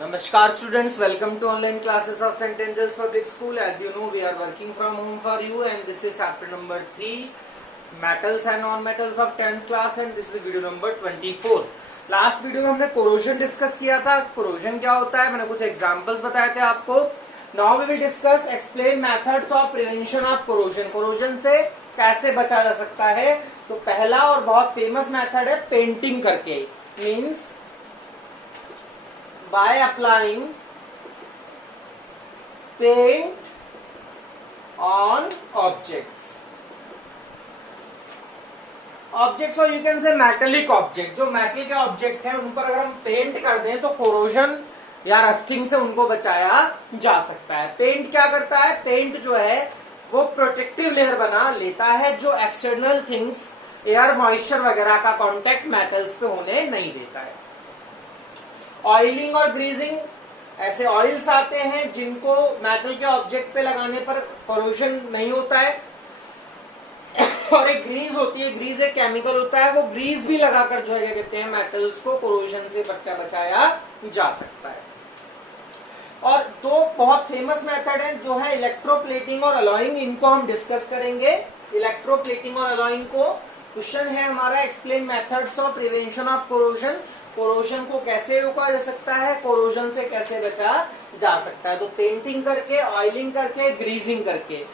Namaskar students, welcome to online classes of St. Angels Public School. As you know, we are working from home for you and this is chapter number 3, metals and non-metals of 10th class and this is video number 24. Last video में हमने corrosion discuss किया था. Corrosion क्या होता है, मैंने कुछ examples बताए थे आपको. Now we will discuss explain methods of prevention of corrosion. Corrosion से कैसे बचा जा सकता है. तो पहला और बहुत फेमस मेथड है पेंटिंग करके. Means by applying paint on objects और you can say metallic object. जो मेटल के ऑब्जेक्ट हैं उन पर अगर हम पेंट कर दें तो कोरोजन या रस्टिंग से उनको बचाया जा सकता है. पेंट क्या करता है, पेंट जो है वो प्रोटेक्टिव लेयर बना लेता है जो एक्सटर्नल थिंग्स एयर मॉइस्चर वगैरह का कांटेक्ट मेटल्स पे होने नहीं देता है. ऑयलिंग और ग्रीजिंग, ऐसे ऑयल्स आते हैं जिनको मेटल के ऑब्जेक्ट पे लगाने पर कोरोजन नहीं होता है. और एक ग्रीज होती है, ग्रीज एक केमिकल होता है, वो ग्रीज भी लगाकर जो है क्या कहते हैं मेटल्स को कोरोजन से बचाया जा सकता है. और दो बहुत फेमस मेथड है जो है इलेक्ट्रोप्लेटिंग और अलॉइंग. इनको हम डिस्कस करेंगे. इलेक्ट्रोप्लेटिंग और अलॉइंग को क्वेश्चन है हमारा explain methods of prevention of corrosion. Corrosion को कैसे रोका जा सकता है, कोरोजन से कैसे बचा जा सकता है. तो पेंटिंग करके, ऑयलिंग करके, ग्रीजिंग करके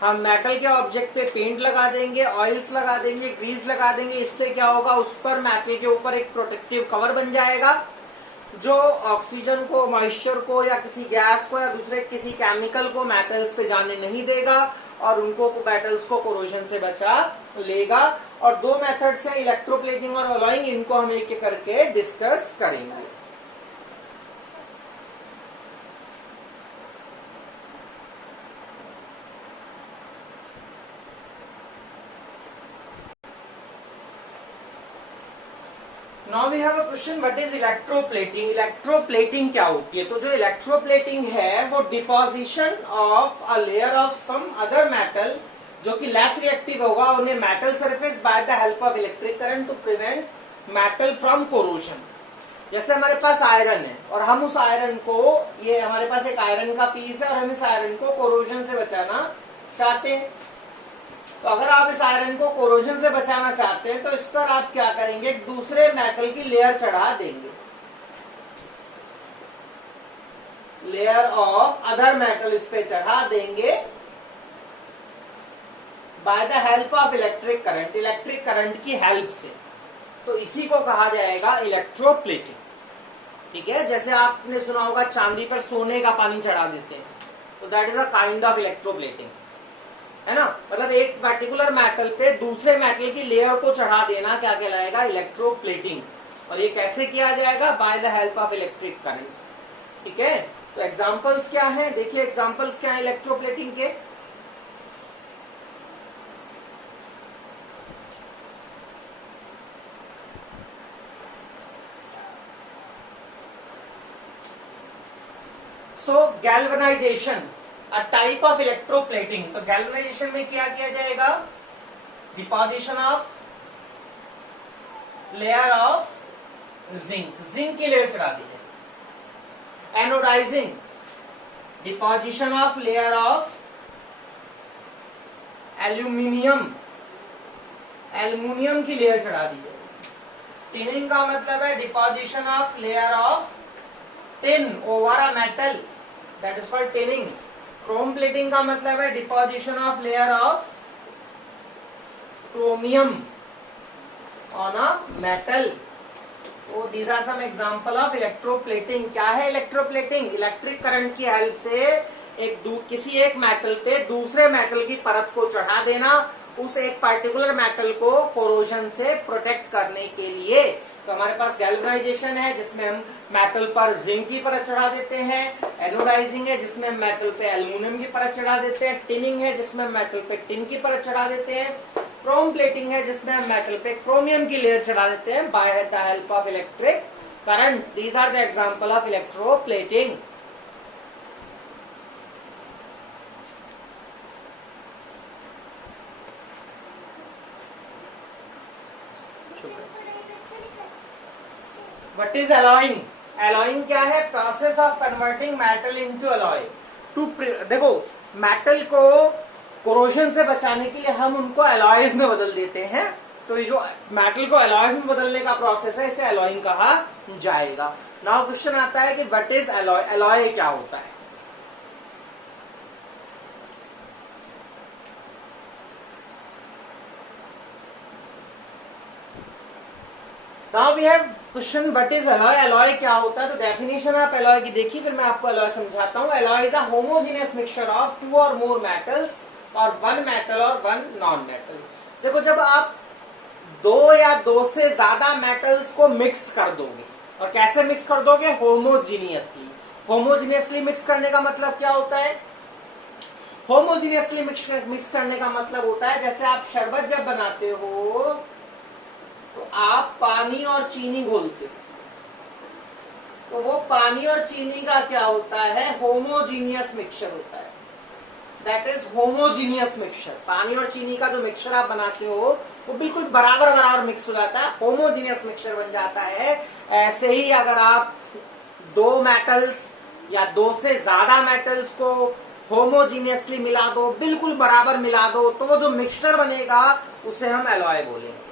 हम मेटल के ऑब्जेक्ट पे पेंट लगा देंगे, ऑयल्स लगा देंगे, ग्रीस लगा देंगे. इससे क्या होगा, उस पर मेटल के ऊपर एक प्रोटेक्टिव कवर बन जाएगा जो ऑक्सीजन को, मॉइस्चर को या किसी गैस को या दूसरे किसी केमिकल को मेटल्स पे जाने नहीं देगा और उनको मेटल्स को कोरोजन से बचा लेगा. और दो मेथड्स हैं इलेक्ट्रोप्लेटिंग और अलॉइंग. इनको हम एक एक करके डिस्कस करेंगे. Now we have a question, what is electroplating. Electroplating क्या होती है. तो जो इलेक्ट्रोप्लेटिंग है वो deposition of a layer of some other metal जो कि लेस रिएक्टिव होगा उन्हें metal surface by the help of electric current to prevent metal from corrosion. जैसे हमारे पास आयरन है और हम उस आयरन को, ये हमारे पास एक आयरन का पीस है और हम इस आयरन को कोरोजन से बचाना चाहते हैं. तो अगर आप इस आयरन को कोरोजन से बचाना चाहते हैं तो इस पर आप क्या करेंगे, एक दूसरे मेटल की लेयर चढ़ा देंगे. लेयर ऑफ अदर मेटल इस पे चढ़ा देंगे bye the help of electric current. Electric current की हेल्प से. तो इसी को कहा जाएगा इलेक्ट्रोप्लेटिंग. ठीक है, जैसे आपने सुना होगा चांदी पर सोने का पानी चढ़ा देते हैं, तो that is a kind of electroplating, है ना. मतलब एक पर्टिकुलर मेटल पे दूसरे मेटल की लेयर को चढ़ा देना क्या कहलाएगा, इलेक्ट्रोप्लेटिंग. और ये कैसे किया जाएगा, bye the help of electric current. ठीक है, तो एग्जांपल्स क्या हैं, देखिए एग्जांपल्स क्या है इलेक्ट्रोप्लेटिंग के. So galvanization, a type of electroplating. तो गैल्वेनाइजेशन में क्या किया जाएगा, deposition of layer of zinc, zinc की लेयर चढ़ा दी है. Anodizing, deposition of layer of aluminium, aluminium की लेयर चढ़ा दी है. टिनिंग का मतलब है deposition of layer of tin over a metal, that is called tinning. Chrome plating का मतलब है deposition of layer of chromium on a metal. तो these are some example of electroplating. क्या है इलेक्ट्रोप्लेटिंग, इलेक्ट्रिक करंट की help से किसी एक मेटल पे दूसरे मेटल की परत को चढ़ा देना, उस एक पर्टिकुलर मेटल को कोरोजन से प्रोटेक्ट करने के लिए. तो हमारे पास गैल्वेनाइजेशन है जिसमें हम मेटल पर जिंक की परत चढ़ा देते हैं. एनोडाइजिंग है जिसमें हम मेटल पे एल्यूमिनियम की परत चढ़ा देते हैं. टिनिंग है जिसमें मेटल पे टिन की परत चढ़ा देते हैं. क्रोम प्लेटिंग है जिसमें हम मेटल पे क्रोमियम की लेयर चढ़ा देते हैं by the help of electric current. These are the example of electroplating. What is alloying? Alloying क्या है? Process of converting metal into alloy. टू देखो, मेटल को कोरोजन से बचाने के लिए हम उनको एलॉयज में बदल देते हैं, तो ये जो मेटल को एलॉयज में बदलने का प्रोसेस है इसे एलॉइंग कहा जाएगा। नाउ क्वेश्चन आता है कि व्हाट इज एलॉय? एलॉय क्या होता है? Now we have question what is alloy? Alloy क्या होता है? तो डेफिनेशन आप एलॉय की देखिए, फिर मैं आपको एलॉय समझाता हूँ। Alloy is a homogeneous mixture of 2 और मोर मेटल्स और 1 मेटल और 1 नॉन मेटल। देखो, जब आप 2 या 2 से ज्यादा मेटल्स को मिक्स कर दोगे, और कैसे मिक्स कर दोगे? होमोजीनियसली। होमोजीनियसली मिक्स करने का मतलब क्या होता है? होमोजीनियसली मिक्स करने का मतलब होता है, जैसे आप शरबत जब बनाते हो तो आप पानी और चीनी घोलते हो, तो वो पानी और चीनी का क्या होता है? होमोजीनियस मिक्सचर होता है। That is homogeneous mixture. पानी और चीनी का जो मिक्सचर आप बनाते हो वो बिल्कुल बराबर बराबर मिक्स हो जाता है, होमोजीनियस मिक्सचर बन जाता है। ऐसे ही अगर आप 2 मेटल्स या 2 से ज्यादा मेटल्स को होमोजीनियसली मिला दो, बिल्कुल बराबर मिला दो, तो वो जो मिक्सचर बनेगा उसे हम एलॉय बोलेंगे,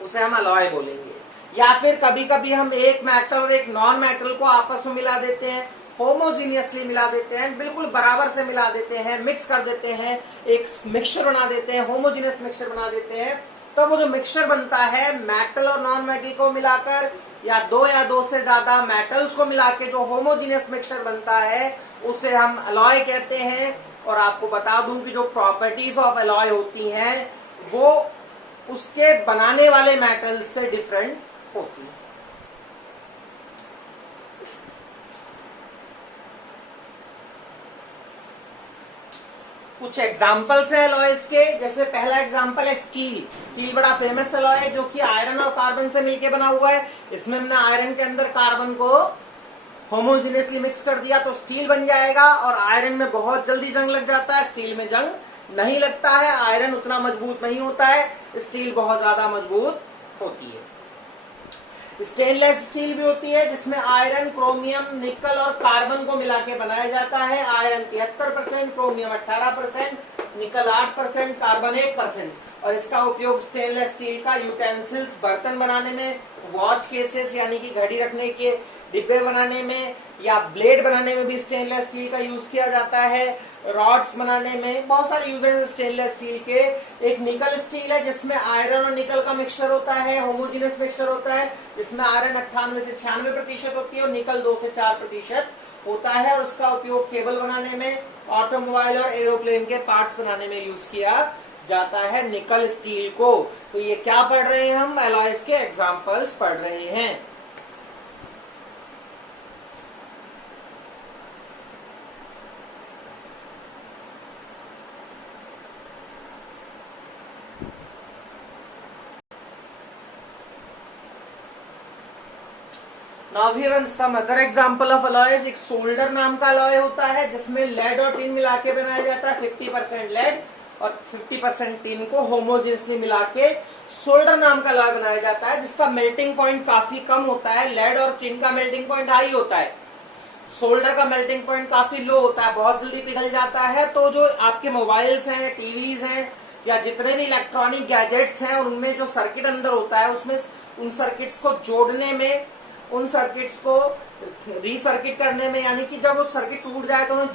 उसे हम अलॉय बोलेंगे। या फिर कभी कभी हम एक मेटल और एक नॉन मेटल को आपस में मिला देते हैं, होमोजीनियसली मिला देते हैं, बिल्कुल बराबर से मिला देते हैं, मिक्स कर देते हैं, एक मिक्सचर बना देते हैं, होमोजीनियस मिक्सचर बना देते हैं। तो वो जो मिक्सचर बनता है मेटल और नॉन मेटल को मिलाकर, या 2 से ज्यादा मेटल्स को मिला के जो होमोजीनियस मिक्सचर बनता है उसे हम अलॉय कहते हैं। और आपको बता दूं कि जो प्रॉपर्टीज ऑफ अलॉय होती हैं वो उसके बनाने वाले मेटल्स से डिफरेंट होती है। कुछ एग्जाम्पल्स है अलॉयज के, जैसे पहला एग्जाम्पल है स्टील। स्टील बड़ा फेमस अलॉय है जो कि आयरन और कार्बन से मिलकर बना हुआ है। इसमें हमने आयरन के अंदर कार्बन को होमोजेनियसली मिक्स कर दिया तो स्टील बन जाएगा। और आयरन में बहुत जल्दी जंग लग जाता है, स्टील में जंग नहीं लगता है। आयरन उतना मजबूत नहीं होता है, स्टील बहुत ज्यादा मजबूत होती है। स्टेनलेस स्टील भी होती है जिसमें आयरन, क्रोमियम, निकल और कार्बन को मिला के बनाया जाता है। आयरन 73%, क्रोमियम 18%, निकल 8%, कार्बन 1%। और इसका उपयोग स्टेनलेस स्टील का यूटेंसिल्स, बर्तन बनाने में, वॉच केसेस यानी कि घड़ी रखने के डिब्बे बनाने में, या ब्लेड बनाने में भी स्टेनलेस स्टील का यूज किया जाता है। रॉड्स बनाने में बहुत सारे यूजेस स्टेनलेस स्टील के। एक निकल स्टील है जिसमें आयरन और निकल का मिक्सचर होता है, होमोजेनियस मिक्सचर होता है, जिसमें आयरन 98 से 96% होती है और निकल 2 से 4% होता है। और उसका उपयोग केबल बनाने में, ऑटोमोबाइल और एरोप्लेन के पार्ट्स बनाने में यूज किया जाता है निकल स्टील को। तो ये क्या पढ़ रहे हैं हम? एलॉयज के एग्जाम्पल्स पढ़ रहे हैं। Now we have some other example of alloys. एक सोल्डर नाम का अलॉय होता है जिसमें लेड और टिन मिला के बनाया जाता है। 50% लेड और 50% टिन को होमोजेनियसली मिला के सोल्डर नाम का अलॉय बनाया जाता है, जिसका मेल्टिंग पॉइंट काफी कम होता है। लेड और टिन का मेल्टिंग पॉइंट हाई होता है, सोल्डर का मेल्टिंग पॉइंट काफी लो होता है, बहुत जल्दी पिघल जाता है। तो जो आपके मोबाइल्स हैं, टीवीज हैं, या जितने भी इलेक्ट्रॉनिक गैजेट्स हैं उनमें जो सर्किट अंदर होता है उसमें उन सर्किट्स को जोड़ने में, उन सर्किट्स को रीसर्किट करने में, यानी कि जब वो सर्किट टूट जाए तो उन्हें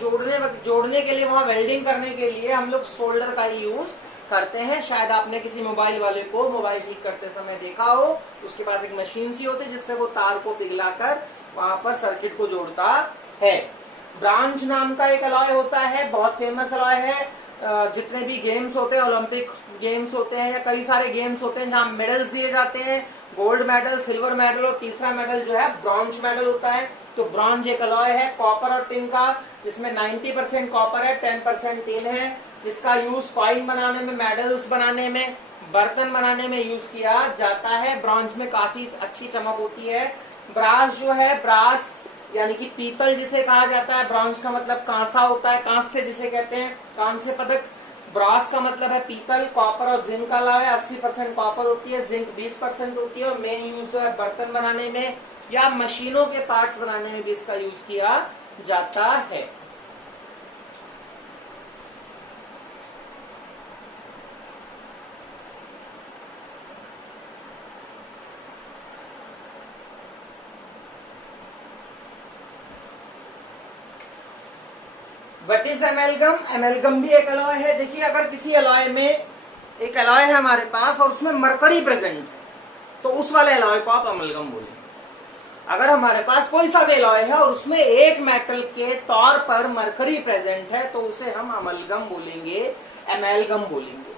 जोड़ने के लिए, वहां वेल्डिंग करने के लिए हम लोग सोल्डर का ही यूज करते हैं। शायद आपने किसी मोबाइल वाले को मोबाइल ठीक करते समय देखा हो, उसके पास एक मशीन सी होती है जिससे वो तार को पिघलाकर वहां पर सर्किट को जोड़ता है। ब्रांच नाम का एक अलॉय होता है, बहुत फेमस अलॉय है। जितने भी गेम्स होते हैं, ओलंपिक गेम्स होते हैं या कई सारे गेम्स होते हैं जहां मेडल्स दिए जाते हैं, गोल्ड मेडल, सिल्वर मेडल और तीसरा मेडल जो है ब्रॉन्ज मेडल होता है। तो ब्रॉन्ज एक अलॉय है कॉपर और टिन का, जिसमें 90% कॉपर है, 10% टिन है। इसका यूज कॉइन बनाने में, मेडल्स बनाने में, बर्तन बनाने में यूज किया जाता है। ब्रॉन्ज में काफी अच्छी चमक होती है। ब्रास जो है, ब्रास यानी कि पीतल जिसे कहा जाता है, ब्रॉन्ज का मतलब कांसा होता है, कांस्य जिसे कहते हैं, कांस्य पदक। ब्रॉस का मतलब है पीतल, कॉपर और जिंक का अलावा 80% कॉपर होती है, जिंक 20% होती है, और मेन यूज जो है बर्तन बनाने में या मशीनों के पार्ट्स बनाने में भी इसका यूज किया जाता है। What is एमेलगम? एमेलगम भी एक अलॉय है। देखिए, अगर किसी अलॉय में एक अलॉय है हमारे पास और उसमें मरकरी प्रेजेंट है तो उस वाले अलॉय को आप एमेलगम बोलेंगे। अगर हमारे पास कोई सा भी अलॉय है और उसमें एक मेटल के तौर पर मरकरी प्रेजेंट है तो उसे हम अमलगम बोलेंगे, एमेलगम बोलेंगे।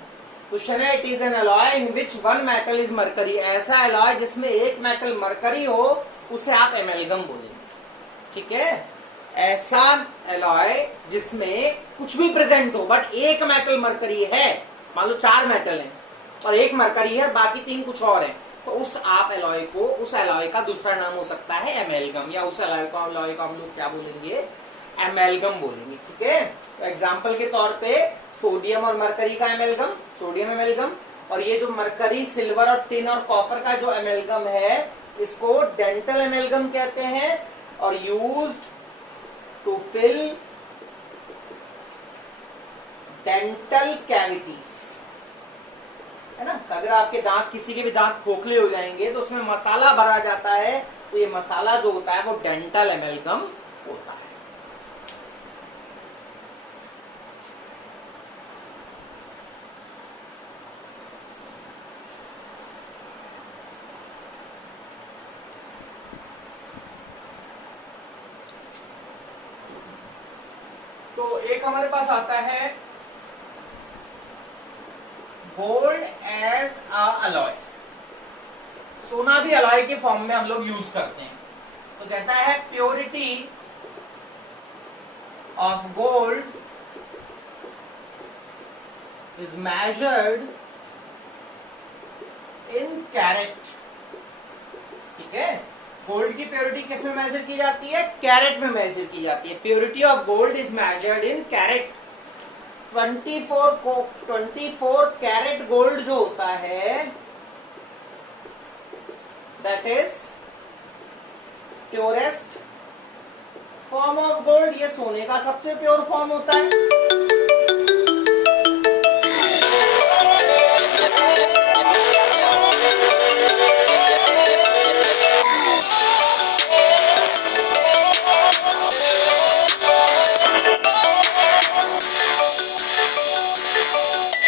क्वेश्चन है, it is an alloy in which one metal is mercury. ऐसा अलॉय जिसमें एक मेटल मरकरी हो उसे आप एमेलगम बोलेंगे। ठीक है, ऐसा अलॉय जिसमें कुछ भी प्रेजेंट हो बट एक मेटल मरकरी है, मान लो 4 मेटल हैं और एक मरकरी है, बाकी 3 कुछ और हैं, तो उस अलॉय का दूसरा नाम हो सकता है एमेलगम, या उस अलॉय को हम लोग क्या बोलेंगे? एमेलगम बोलेंगे। ठीक है, तो एग्जांपल के तौर पे सोडियम और मरकरी का एमेलगम, सोडियम एमेलगम, और ये जो मरकरी, सिल्वर और टिन और कॉपर का जो एमेलगम है इसको डेंटल एमेलगम कहते हैं और used to fill dental cavities, है ना। अगर आपके दांत, किसी के भी दांत खोखले हो जाएंगे तो उसमें मसाला भरा जाता है, तो ये मसाला जो होता है वो डेंटल एमेलगम होता है। तो एक हमारे पास आता है गोल्ड एज अ अलॉय। सोना भी अलॉय के फॉर्म में हम लोग यूज करते हैं। तो कहता है purity of gold is measured in carat. ठीक है, गोल्ड की प्योरिटी किस में मेजर की जाती है? कैरेट में मेजर की जाती है। Purity of gold is measured in carat. 24 carat gold जो होता है that is purest form of gold. ये सोने का सबसे प्योर फॉर्म होता है।